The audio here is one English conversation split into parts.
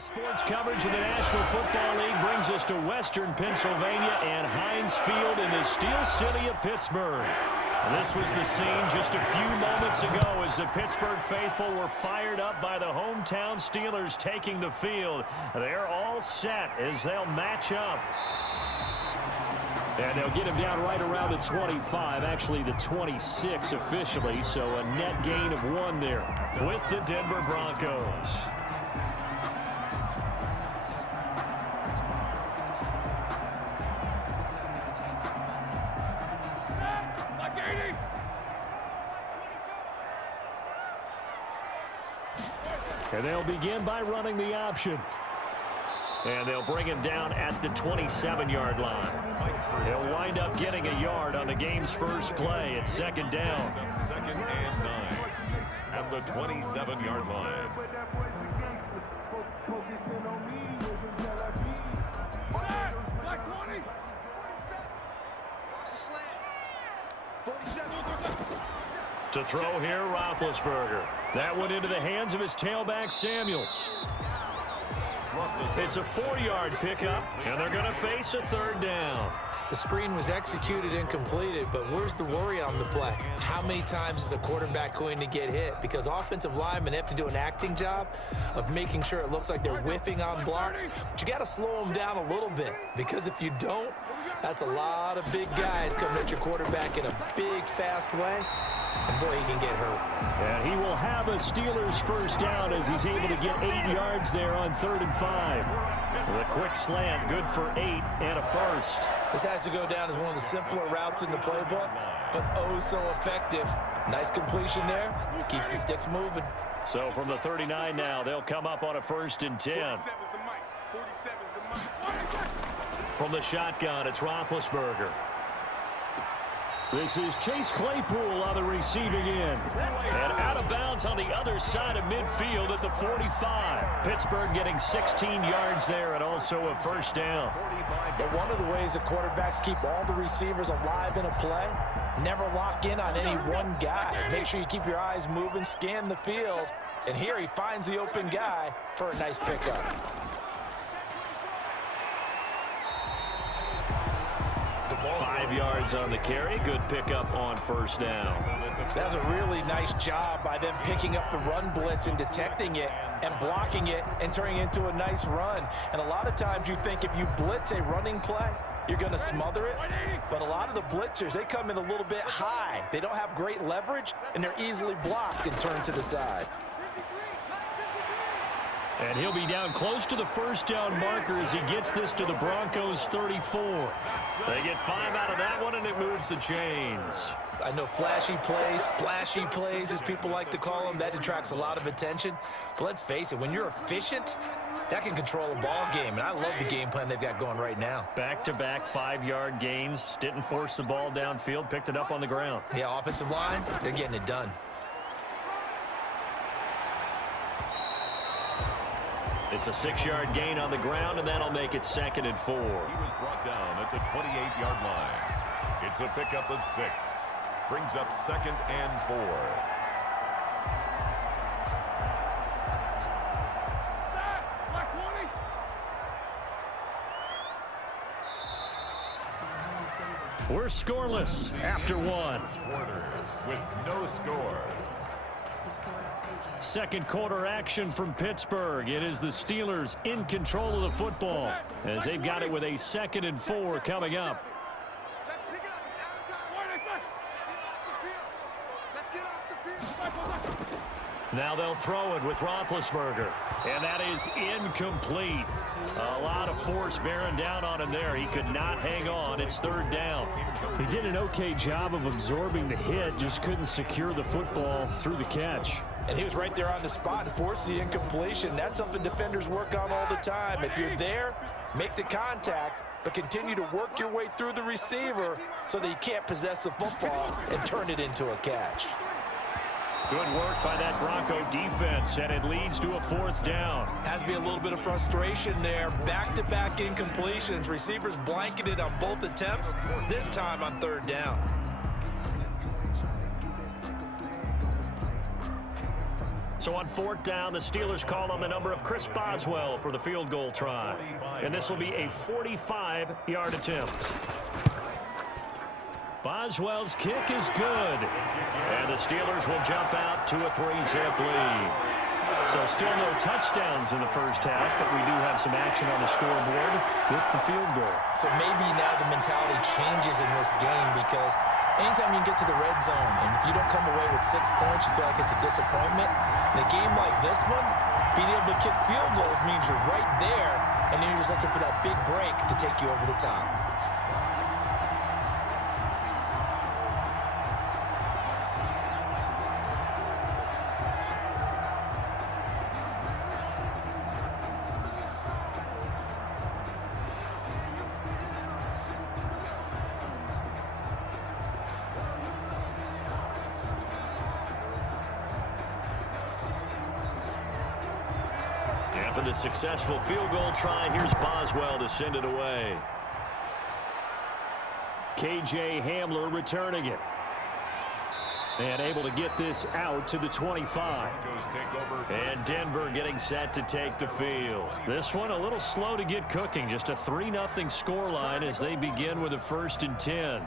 Sports coverage of the National Football League brings us to Western Pennsylvania and Heinz Field in the Steel City of Pittsburgh. This was the scene just a few moments ago as the Pittsburgh faithful were fired up by the hometown Steelers taking the field. They're all set as they'll match up. And they'll get him down right around the 25, actually the 26 officially, so a net gain of 1 there with the Denver Broncos. And they'll begin by running the option. And they'll bring him down at the 27-yard line. He'll wind up getting a yard on the game's first play at second down. Second and 9 at the 27-yard line. To throw here, Roethlisberger. That went into the hands of his tailback, Samuels. It's a 4-yard pickup, and they're going to face a third down. The screen was executed and completed, but where's the worry on the play? How many times is a quarterback going to get hit? Because offensive linemen have to do an acting job of making sure it looks like they're whiffing on blocks. But you got to slow them down a little bit, because if you don't, that's a lot of big guys coming at your quarterback in a big, fast way. And boy, he can get hurt. And he will have a Steelers first down as he's able to get 8 yards there on 3rd and 5. With a quick slant, good for 8 and a first. This has to go down as one of the simpler routes in the playbook, but oh so effective. Nice completion there. Keeps the sticks moving. So from the 39 now, they'll come up on a 1st and 10. From the shotgun, it's Roethlisberger. This is Chase Claypool on the receiving end. And out of bounds on the other side of midfield at the 45. Pittsburgh getting 16 yards there and also a first down. But one of the ways the quarterbacks keep all the receivers alive in a play, never lock in on any one guy. Make sure you keep your eyes moving, scan the field. And here he finds the open guy for a nice pickup. Five yards on the carry. Good pickup on first down. That's a really nice job by them picking up the run blitz and detecting it and blocking it and turning it into a nice run. And a lot of times you think if you blitz a running play, you're going to smother it. But a lot of the blitzers, they come in a little bit high. They don't have great leverage, and they're easily blocked and turned to the side. And he'll be down close to the first down marker as he gets this to the Broncos 34. They get 5 out of that one, and it moves the chains. I know flashy plays, splashy plays, as people like to call them, that attracts a lot of attention. But let's face it, when you're efficient, that can control a ball game. And I love the game plan they've got going right now. Back-to-back 5-yard gains. Didn't force the ball downfield, picked it up on the ground. Yeah, offensive line, they're getting it done. It's a 6-yard gain on the ground, and that'll make it 2nd and 4. He was brought down at the 28-yard line. It's a pickup of 6. Brings up 2nd and 4. We're scoreless after 1. Quarter with no score. Second quarter action from Pittsburgh. It is the Steelers in control of the football as they've got it with a 2nd and 4 coming up. Now they'll throw it with Roethlisberger, and that is incomplete. A lot of force bearing down on him there. He could not hang on. It's 3rd down. He did an okay job of absorbing the hit, just couldn't secure the football through the catch. And he was right there on the spot and forced the incompletion. That's something defenders work on all the time. If you're there, make the contact, but continue to work your way through the receiver so that you can't possess the football and turn it into a catch. Good work by that Bronco defense, and it leads to a 4th down. Has to be a little bit of frustration there. Back-to-back incompletions. Receivers blanketed on both attempts, this time on 3rd down. So on 4th down, the Steelers call on the number of Chris Boswell for the field goal try. And this will be a 45-yard attempt. Boswell's kick is good. And the Steelers will jump out to a 3-zip lead. So still no touchdowns in the first half, but we do have some action on the scoreboard with the field goal. So maybe now the mentality changes in this game because anytime you can get to the red zone, and if you don't come away with 6 points, you feel like it's a disappointment. In a game like this one, being able to kick field goals means you're right there, and then you're just looking for that big break to take you over the top. After the successful field goal try, here's Boswell to send it away. K.J. Hamler returning it. And able to get this out to the 25. And Denver getting set to take the field. This one a little slow to get cooking. Just a 3-0 scoreline as they begin with a 1st and 10.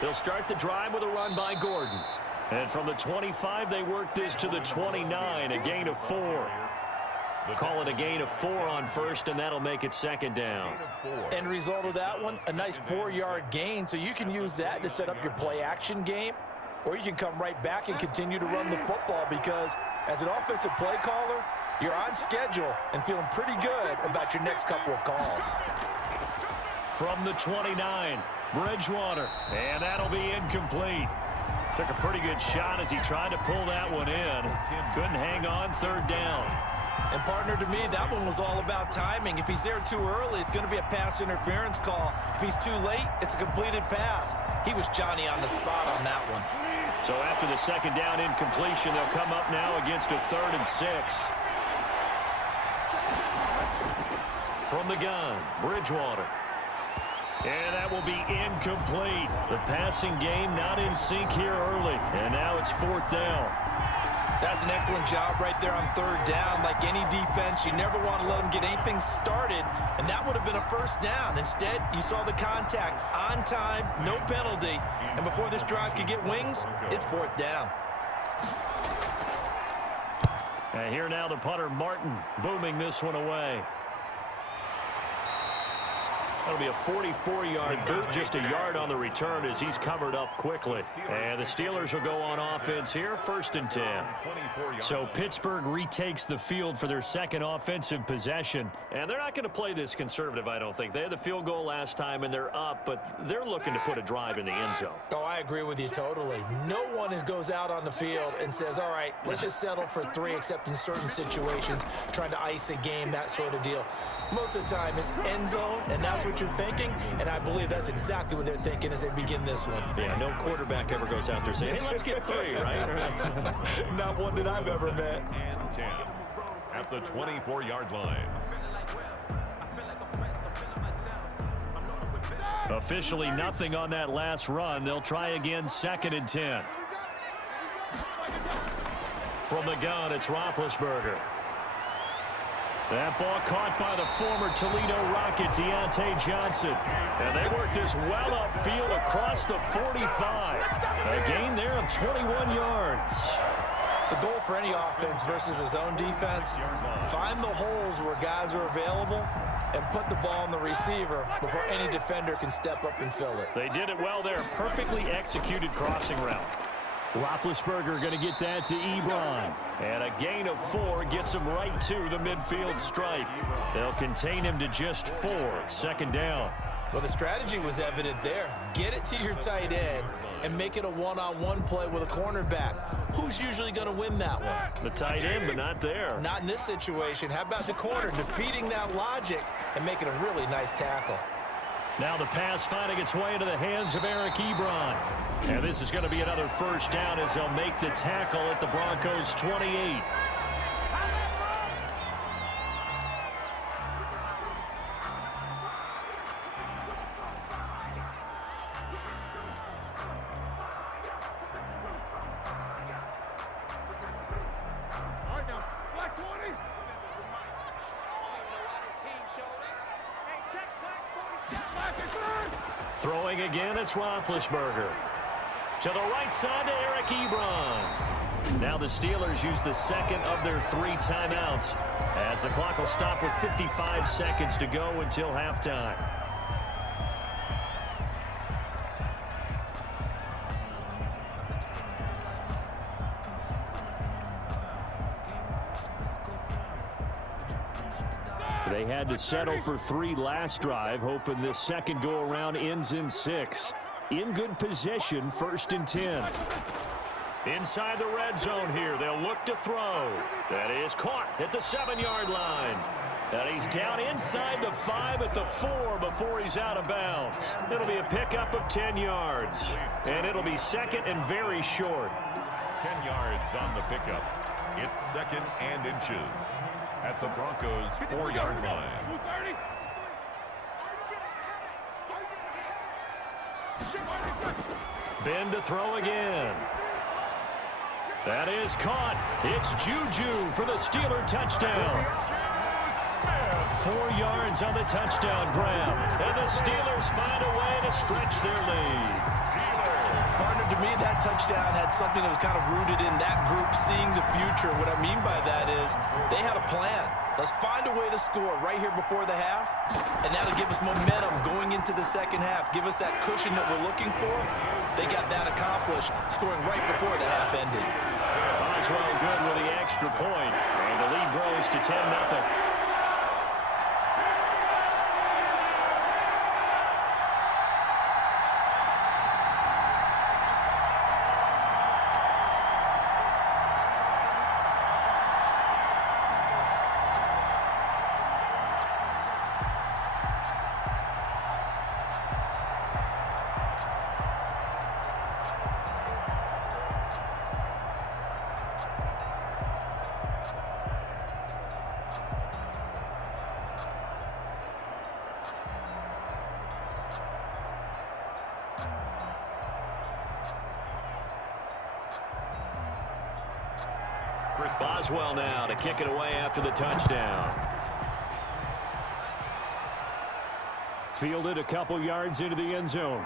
They'll start the drive with a run by Gordon. And from the 25, they work this to the 29, a gain of 4. Call it a gain of 4 on 1st, and that'll make it 2nd down. End result of that one, a nice 4-yard gain, so you can use that to set up your play-action game, or you can come right back and continue to run the football because as an offensive play caller, you're on schedule and feeling pretty good about your next couple of calls. From the 29, Bridgewater, and that'll be incomplete. Took a pretty good shot as he tried to pull that one in. Couldn't hang on, 3rd down. And partner, to me, that one was all about timing. If he's there too early, it's going to be a pass interference call. If he's too late, it's a completed pass. He was Johnny on the spot on that one. So after the 2nd down incompletion, they'll come up now against a 3rd and 6. From the gun, Bridgewater. And that will be incomplete. The passing game not in sync here early. And now it's 4th down. That's an excellent job right there on 3rd down. Like any defense, you never want to let them get anything started. And that would have been a 1st down. Instead, you saw the contact on time, no penalty. And before this drive could get wings, it's 4th down. And here now the punter, Martin, booming this one away. That'll be a 44-yard boot, just a yard on the return as he's covered up quickly. And the Steelers will go on offense here, 1st and 10. So Pittsburgh retakes the field for their 2nd offensive possession. And they're not going to play this conservative, I don't think. They had the field goal last time, and they're up, but they're looking to put a drive in the end zone. Oh, I agree with you totally. No one goes out on the field and says, all right, let's just settle for 3, except in certain situations, trying to ice a game, that sort of deal. Most of the time, it's end zone, and that's what you're thinking, and I believe that's exactly what they're thinking as they begin this one. Yeah, no quarterback ever goes out there saying, hey, let's get 3, right? Not one that I've ever met. And 10 at the 24-yard line. Officially nothing on that last run. They'll try again, 2nd and 10. From the gun, it's Roethlisberger. That ball caught by the former Toledo Rocket, Deontay Johnson. And they work this well upfield across the 45. A gain there of 21 yards. The goal for any offense versus his own defense, find the holes where guys are available and put the ball on the receiver before any defender can step up and fill it. They did it well there. Perfectly executed crossing route. Roethlisberger going to get that to Ebron. And a gain of 4 gets him right to the midfield stripe. They'll contain him to just 4. 2nd down. Well, the strategy was evident there. Get it to your tight end and make it a one-on-one play with a cornerback. Who's usually going to win that one? The tight end, but not there. Not in this situation. How about the corner defeating that logic and making a really nice tackle? Now the pass finding its way into the hands of Eric Ebron. And this is going to be another 1st down as they'll make the tackle at the Broncos' 28. Throwing again, it's Roethlisberger. To the right side to Eric Ebron. Now the Steelers use the second of their 3 timeouts as the clock will stop with 55 seconds to go until halftime. They had to settle for 3 last drive, hoping this second go-around ends in 6. In good position, 1st and 10. Inside the red zone here, they'll look to throw. That is caught at the 7-yard line. And he's down inside the 5 at the 4 before he's out of bounds. It'll be a pickup of 10 yards. And it'll be second and very short. 10 yards on the pickup. It's 2nd and inches at the Broncos' 4-yard line. Ben to throw again. That is caught. It's Juju for the Steeler touchdown. 4 yards on the touchdown grab. And the Steelers find a way to stretch their lead. Partner, to me, that touchdown had something that was kind of rooted in that group seeing the future. What I mean by that is they had a plan. Let's find a way to score right here before the half, and that'll give us momentum going into the second half. Give us that cushion that we're looking for. They got that accomplished, scoring right before the half ended. Boswell good with the extra point, and the lead grows to 10-0. Boswell now to kick it away after the touchdown. Fielded a couple yards into the end zone.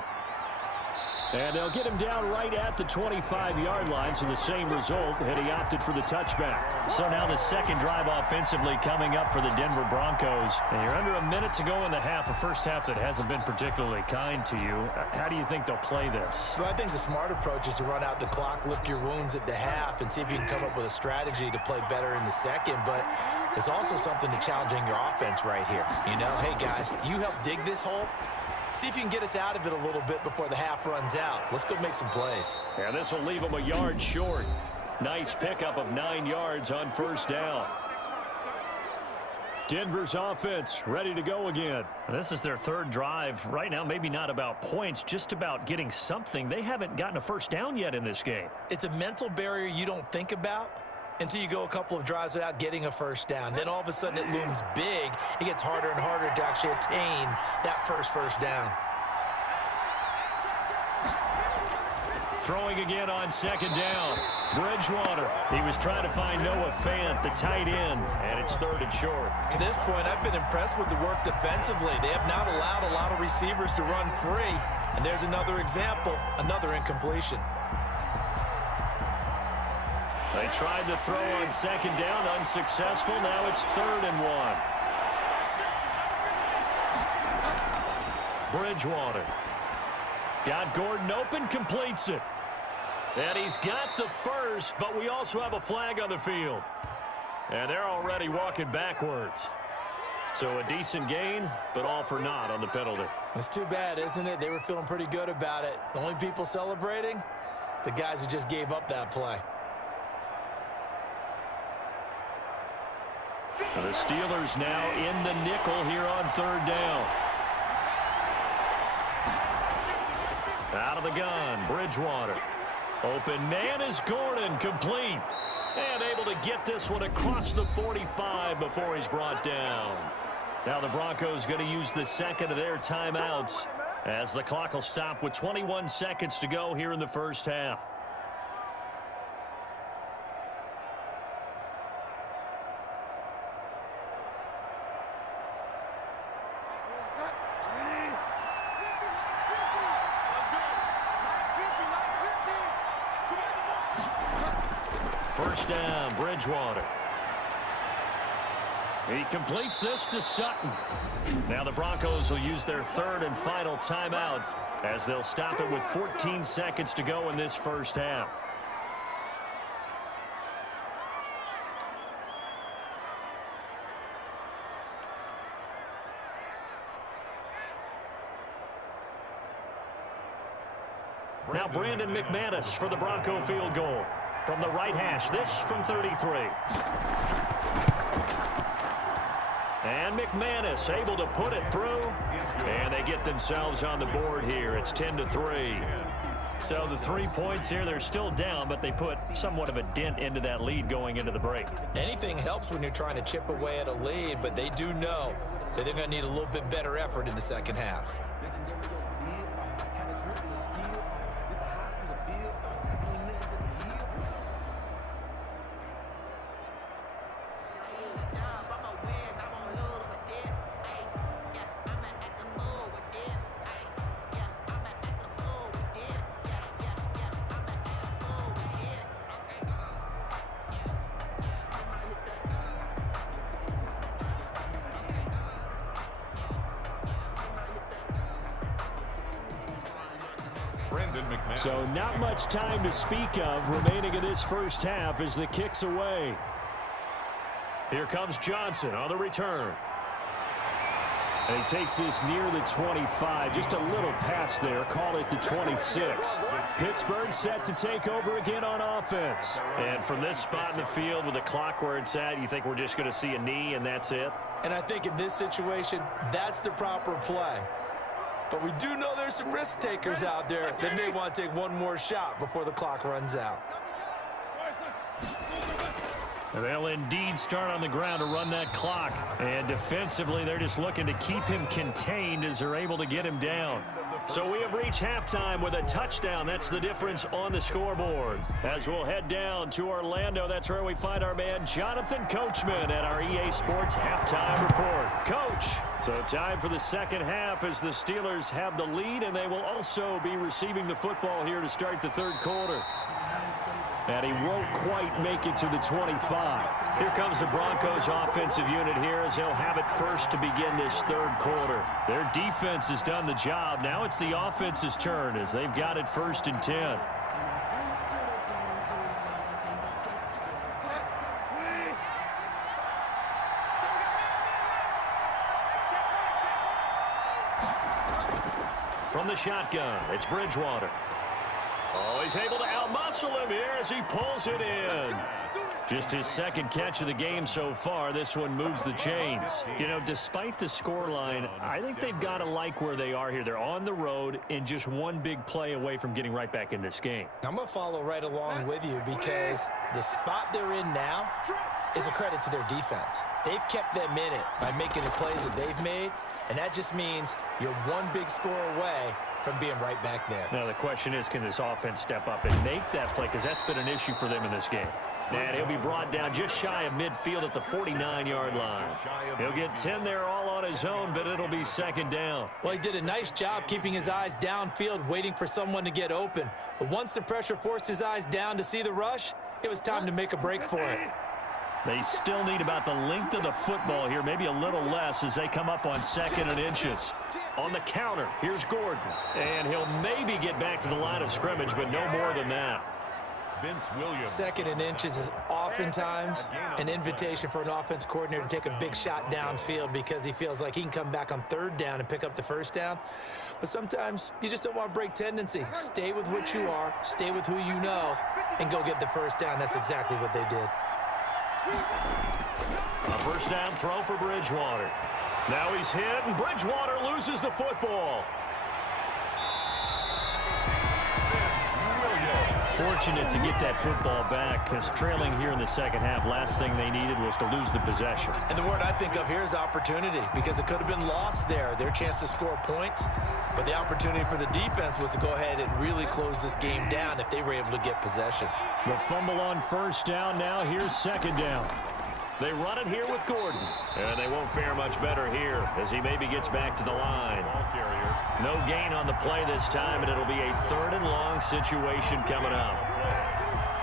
And they'll get him down right at the 25-yard line, so the same result had he opted for the touchback. So now the second drive offensively coming up for the Denver Broncos. And you're under a minute to go in the half, a first half that hasn't been particularly kind to you. How do you think they'll play this? Well, I think the smart approach is to run out the clock, lick your wounds at the half, and see if you can come up with a strategy to play better in the second. But there's also something to challenging your offense right here. You know, hey, guys, you help dig this hole. See if you can get us out of it a little bit before the half runs out. Let's go make some plays. Yeah, this will leave them a yard short. Nice pickup of 9 yards on first down. Denver's offense ready to go again. This is their 3rd drive. Right now, maybe not about points, just about getting something. They haven't gotten a first down yet in this game. It's a mental barrier you don't think about until you go a couple of drives without getting a first down. Then all of a sudden it looms big. It gets harder and harder to actually attain that first down. Throwing again on 2nd down. Bridgewater. He was trying to find Noah Fant, the tight end, and it's 3rd and short. To this point, I've been impressed with the work defensively. They have not allowed a lot of receivers to run free. And there's another example, another incompletion. They tried to throw on 2nd down, unsuccessful. Now it's 3rd and 1. Bridgewater. Got Gordon open, completes it. And he's got the first, but we also have a flag on the field. And they're already walking backwards. So a decent gain, but all for naught on the penalty. It's too bad, isn't it? They were feeling pretty good about it. The only people celebrating, the guys who just gave up that play. The Steelers now in the nickel here on 3rd down. Out of the gun, Bridgewater. Open man is Gordon, complete. And able to get this one across the 45 before he's brought down. Now the Broncos going to use the second of their timeouts as the clock will stop with 21 seconds to go here in the first half. First down, Bridgewater. He completes this to Sutton. Now the Broncos will use their third and final timeout as they'll stop it with 14 seconds to go in this first half. Now Brandon McManus for the Bronco field goal. From the right hash, this from 33. And McManus able to put it through. And they get themselves on the board here. It's 10-3. So the 3 points here, they're still down, but they put somewhat of a dent into that lead going into the break. Anything helps when you're trying to chip away at a lead, but they do know that they're going to need a little bit better effort in the second half. So not much time to speak of remaining in this first half as the kick's away. Here comes Johnson on the return. And he takes this near the 25, just a little pass there, call it the 26. Pittsburgh set to take over again on offense. And from this spot in the field with the clock where it's at, you think we're just going to see a knee and that's it? And I think in this situation, that's the proper play. But we do know there's some risk takers out there that may want to take one more shot before the clock runs out. They'll indeed start on the ground to run that clock. And defensively, they're just looking to keep him contained as they're able to get him down. So we have reached halftime with a touchdown. That's the difference on the scoreboard. As we'll head down to Orlando, that's where we find our man Jonathan Coachman at our EA Sports Halftime Report. Coach, so time for the second half as the Steelers have the lead, and they will also be receiving the football here to start the third quarter. And he won't quite make it to the 25. Here comes the Broncos offensive unit here as they'll have it first to begin this third quarter. Their defense has done the job. Now it's the offense's turn as they've got it first and 10. From the shotgun, it's Bridgewater. Oh, he's able to outmuscle him here as he pulls it in. Just his second catch of the game so far. This one moves the chains. You know, despite the scoreline, I think they've got to like where they are here. They're on the road and just one big play away from getting right back in this game. I'm going to follow right along with you because the spot they're in now is a credit to their defense. They've kept them in it by making the plays that they've made, and that just means you're one big score away from being right back there. Now the question is, can this offense step up and make that play? Because that's been an issue for them in this game. And he'll be brought down just shy of midfield at the 49-yard line. He'll get 10 there all on his own, but it'll be second down. Well, he did a nice job keeping his eyes downfield, waiting for someone to get open. But once the pressure forced his eyes down to see the rush, it was time to make a break for it. They still need about the length of the football here, maybe a little less as they come up on second and inches. On the counter, here's Gordon. And he'll maybe get back to the line of scrimmage, but no more than that. Second and inches is oftentimes an invitation for an offense coordinator to take a big shot downfield because he feels like he can come back on third down and pick up the first down. But sometimes you just don't want to break tendency. Stay with what you are, stay with who you know, and go get the first down. That's exactly what they did. A first down throw for Bridgewater. Now he's hit, and Bridgewater loses the football. Fortunate to get that football back because trailing here in the second half, last thing they needed was to lose the possession. And the word I think of here is opportunity because it could have been lost there, their chance to score points. But the opportunity for the defense was to go ahead and really close this game down if they were able to get possession. The fumble on first down. Now here's second down. They run it here with Gordon. And they won't fare much better here as he maybe gets back to the line. No gain on the play this time, and it'll be a third and long situation coming up.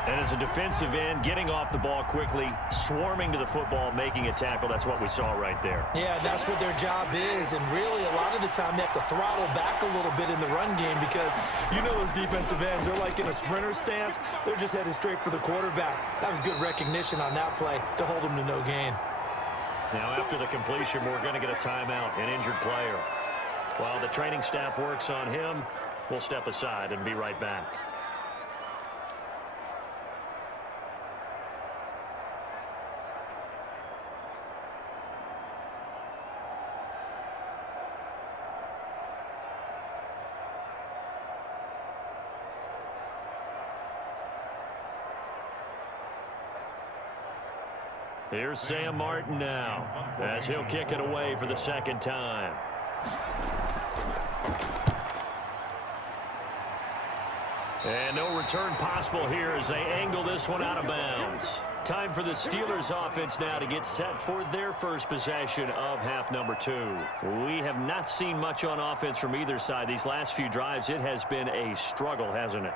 And as a defensive end, getting off the ball quickly, swarming to the football, making a tackle, that's what we saw right there. Yeah, that's what their job is, and really a lot of the time they have to throttle back a little bit in the run game because you know those defensive ends, they're like in a sprinter stance. They're just headed straight for the quarterback. That was good recognition on that play to hold them to no gain. Now after the completion, we're going to get a timeout, an injured player. While the training staff works on him, we'll step aside and be right back. Here's Sam Martin now, as he'll kick it away for the second time. And no return possible here as they angle this one out of bounds. Time for the Steelers offense now to get set for their first possession of half number 2. We have not seen much on offense from either side. These last few drives, it has been a struggle, hasn't it?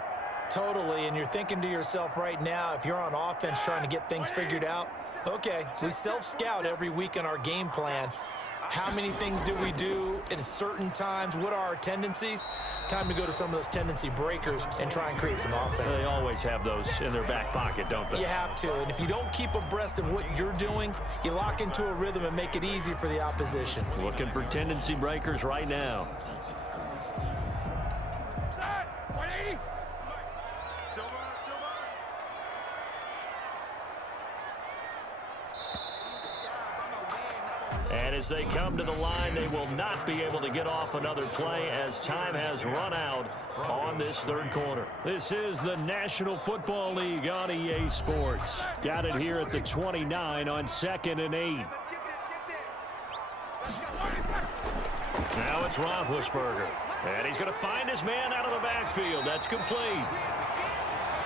Totally, and you're thinking to yourself right now, if you're on offense trying to get things figured out, okay, we self-scout every week in our game plan. How many things do we do at certain times? What are our tendencies? Time to go to some of those tendency breakers and try and create some offense. They always have those in their back pocket, don't they? You have to, and if you don't keep abreast of what you're doing, you lock into a rhythm and make it easy for the opposition. Looking for tendency breakers right now. And as they come to the line, they will not be able to get off another play as time has run out on this third quarter. This is the National Football League on EA Sports. Got it here at the 29 on 2nd and 8. Now it's Roethlisberger. And he's going to find his man out of the backfield. That's complete.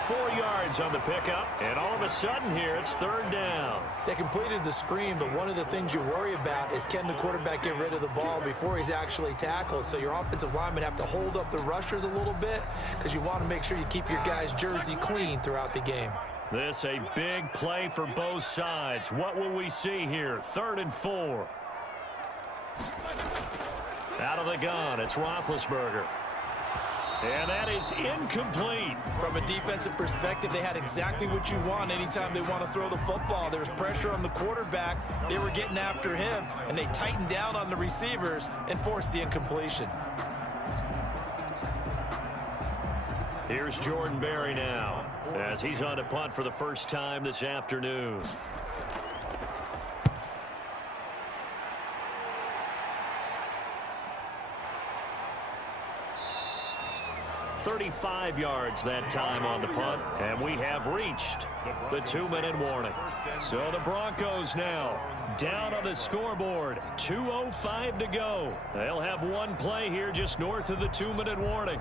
4 yards on the pickup, and all of a sudden here, it's third down. They completed the screen, but one of the things you worry about is can the quarterback get rid of the ball before he's actually tackled? So your offensive linemen have to hold up the rushers a little bit because you want to make sure you keep your guy's jersey clean throughout the game. This a big play for both sides. What will we see here? 3rd and 4. Out of the gun, it's Roethlisberger. And that is incomplete. From a defensive perspective, they had exactly what you want anytime they want to throw the football. There was pressure on the quarterback. They were getting after him, and they tightened down on the receivers and forced the incompletion. Here's Jordan Berry now, as he's on to punt for the first time this afternoon. 35 yards that time on the punt, and we have reached the 2-minute warning. So the Broncos now down on the scoreboard, 2:05 to go. They'll have one play here just north of the 2-minute warning.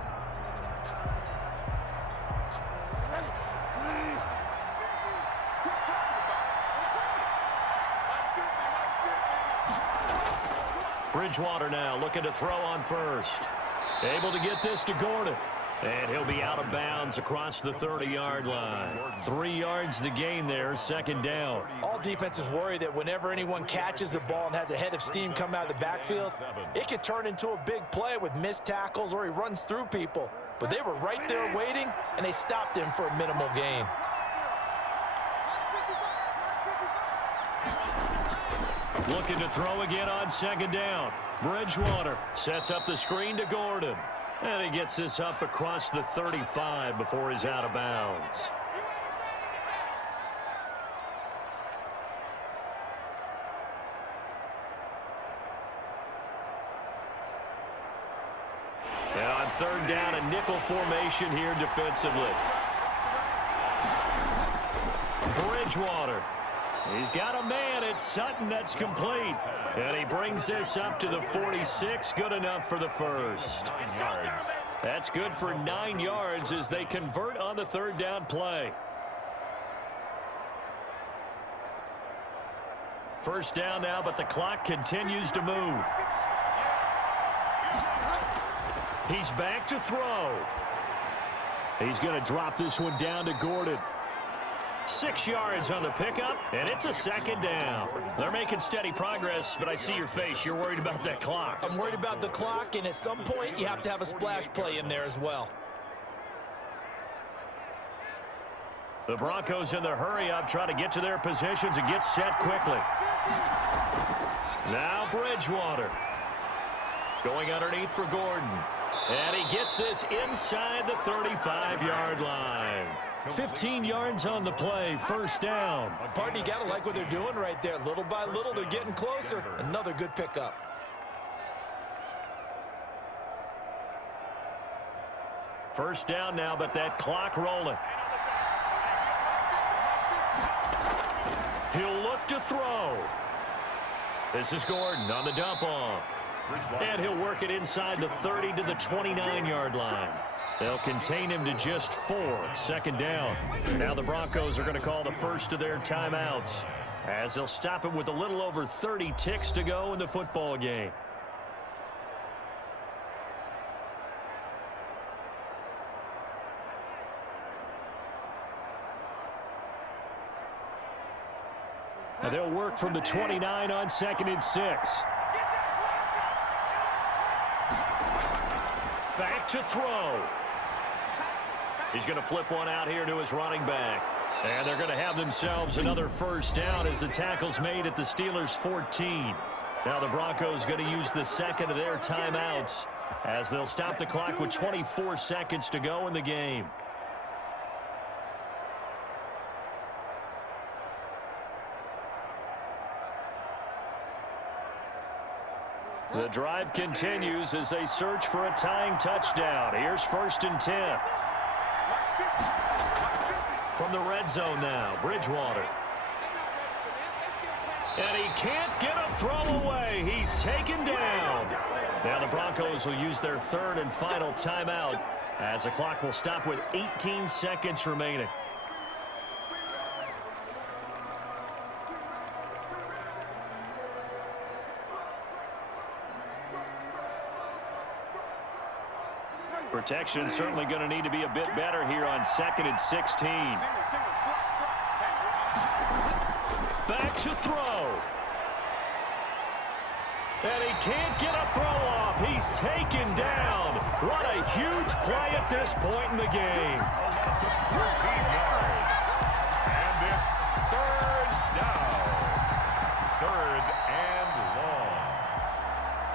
Bridgewater now looking to throw on first. Able to get this to Gordon. And he'll be out of bounds across the 30-yard line. 3 yards the gain there, second down. All defenses worry that whenever anyone catches the ball and has a head of steam come out of the backfield, it could turn into a big play with missed tackles or he runs through people. But they were right there waiting, and they stopped him for a minimal gain. Looking to throw again on second down. Bridgewater sets up the screen to Gordon. And he gets this up across the 35 before he's out of bounds. And on third down, a nickel formation here defensively. Bridgewater. He's got a man. It's Sutton. That's complete. And he brings this up to the 46. Good enough for the first. 9 yards. That's good for 9 yards as they convert on the third down play. First down now, but the clock continues to move. He's back to throw. He's going to drop this one down to Gordon. 6 yards on the pickup, and it's a second down. They're making steady progress, but I see your face. You're worried about that clock. I'm worried about the clock, and at some point, you have to have a splash play in there as well. The Broncos in the hurry-up try to get to their positions and get set quickly. Now Bridgewater. Going underneath for Gordon. And he gets this inside the 35-yard line. 15 yards on the play, first down. Partner, you got to like what they're doing right there. Little by little, they're getting closer. Another good pickup. First down now, but that clock rolling. He'll look to throw. This is Gordon on the dump off. And he'll work it inside the 30 to the 29-yard line. They'll contain him to just 4. Second down. Now the Broncos are going to call the first of their timeouts, as they'll stop it with a little over 30 ticks to go in the football game. And they'll work from the 29 on 2nd and 6. Back to throw. He's going to flip one out here to his running back. And they're going to have themselves another first down as the tackle's made at the Steelers' 14. Now the Broncos going to use the second of their timeouts as they'll stop the clock with 24 seconds to go in the game. The drive continues as they search for a tying touchdown. Here's 1st and 10. From the red zone now, Bridgewater. And he can't get a throw away. He's taken down. Now the Broncos will use their 3rd and final timeout as the clock will stop with 18 seconds remaining. Protection certainly going to need to be a bit better here on 2nd and 16. Back to throw. And he can't get a throw off. He's taken down. What a huge play at this point in the game. 13 yards. And it's 3rd down. 3rd and long.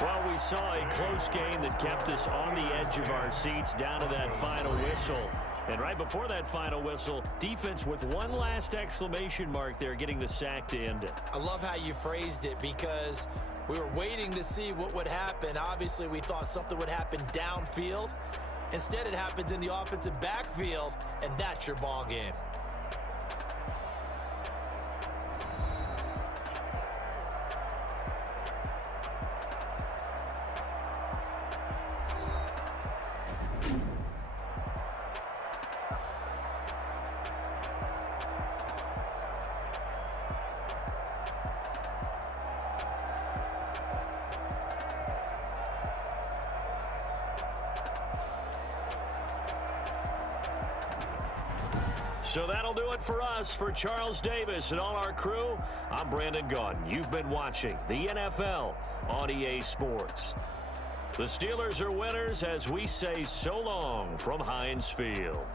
Well, we saw a close game that kept us on the edge of our seats down to that final whistle. And right before that final whistle, defense with one last exclamation mark there, getting the sack to end it. I love how you phrased it, because we were waiting to see what would happen. Obviously, we thought something would happen downfield. Instead, it happens in the offensive backfield, and that's your ball game. So that'll do it for us. For Charles Davis and all our crew, I'm Brandon Gaudin. You've been watching the NFL on EA Sports. The Steelers are winners as we say so long from Heinz Field.